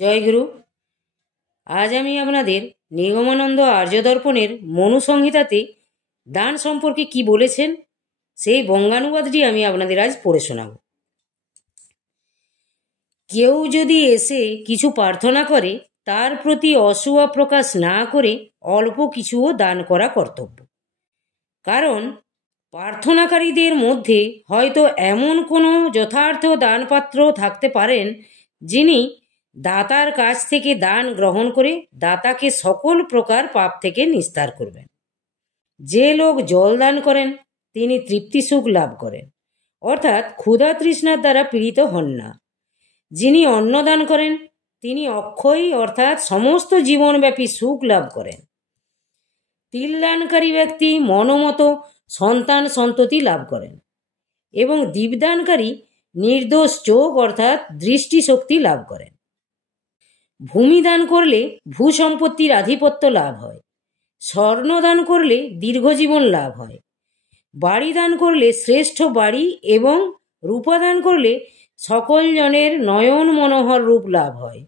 জয়গুরু। আজ আমি আপনাদের নিগমানন্দ আর্যদর্পণের মনুসংহিতাতে দান সম্পর্কে কি বলেছেন সেই বঙ্গানুবাদটি আমি আপনাদের আজ পড়ে শোনাব। কেউ যদি এসে কিছু প্রার্থনা করে তার প্রতি অসূয়া প্রকাশ না করে অল্প কিছুও দান করা কর্তব্য। কারণ প্রার্থনাকারীদের মধ্যে হয়তো এমন কোনো যথার্থ দানপাত্র থাকতে পারেন যিনি দাতার কাছ থেকে দান গ্রহণ করে দাতাকে সকল প্রকার পাপ থেকে নিস্তার করবেন। যে লোক জল দান করেন তিনি তৃপ্তি সুখ লাভ করেন, অর্থাৎ ক্ষুধা তৃষ্ণার দ্বারা পীড়িত হন না। যিনি অন্ন দান করেন তিনি অক্ষয় অর্থাৎ সমস্ত জীবনব্যাপী সুখ লাভ করেন। তিল দানকারী ব্যক্তি মনোমত সন্তান সন্ততি লাভ করেন এবং দীপদানকারী নির্দোষ চোখ অর্থাৎ দৃষ্টিশক্তি লাভ করেন। ভূমি দান করলে ভূসম্পত্তির আধিপত্য লাভ হয়। স্বর্ণ দান করলে দীর্ঘজীবন লাভ হয়। বাড়ি দান করলে শ্রেষ্ঠ বাড়ি এবং রূপা দান করলে সকল জনের নয়ন মনোহর রূপ লাভ হয়।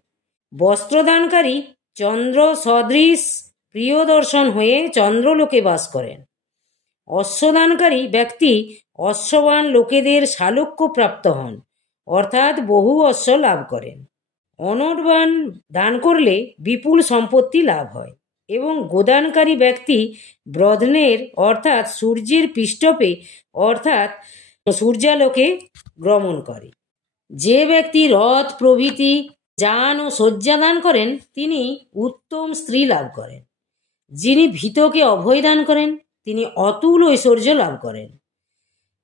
বস্ত্রদানকারী চন্দ্র সদৃশ প্রিয় দর্শন হয়ে চন্দ্রলোকে বাস করেন। অশ্বদানকারী ব্যক্তি অশ্ববান লোকেদের সালোক্য প্রাপ্ত হন, অর্থাৎ বহু অশ্ব লাভ করেন। অনটবান দান করলে বিপুল সম্পত্তি লাভ হয় এবং গোদানকারী ব্যক্তি ব্রধ্নের অর্থাৎ সূর্যের পৃষ্ঠপে অর্থাৎ সূর্যালোকে গমন করে। যে ব্যক্তি রথ প্রভৃতি যান ও শয্যা দান করেন তিনি উত্তম স্ত্রী লাভ করেন। যিনি ভীতকে অভয় দান করেন তিনি অতুল ঐশ্বর্য লাভ করেন।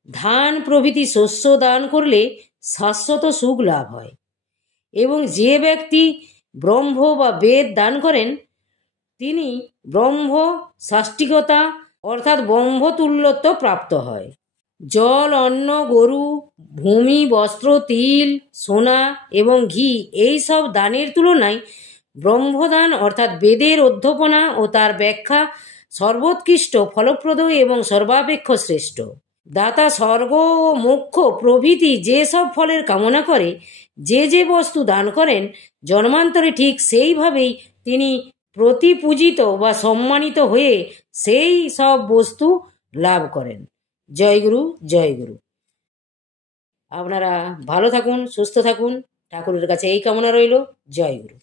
ধান প্রভৃতি শস্য দান করলে শাশ্বত সুখ লাভ হয় এবং যে ব্যক্তি ব্রহ্ম বা বেদ দান করেন তিনি ব্রহ্ম সাষ্টিকতা অর্থাৎ ব্রহ্মতুল্যত্ব প্রাপ্ত হয়। জল, অন্ন, গরু, ভূমি, বস্ত্র, তিল, সোনা এবং ঘি এই সব দানের তুলনায় ব্রহ্মদান অর্থাৎ বেদের অধ্যাপনা ও তার ব্যাখ্যা সর্বোৎকৃষ্ট, ফলপ্রদ এবং সর্বাপেক্ষ শ্রেষ্ঠ। দাতা স্বর্গ ও মোক্ষ প্রভৃতি যেসব ফলের কামনা করে যে যে বস্তু দান করেন জন্মান্তরে ঠিক সেইভাবেই তিনি প্রতিপূজিত বা সম্মানিত হয়ে সেই সব বস্তু লাভ করেন। জয়গুরু, জয়গুরু। আপনারা ভালো থাকুন, সুস্থ থাকুন, ঠাকুরের কাছে এই কামনা রইল। জয়গুরু।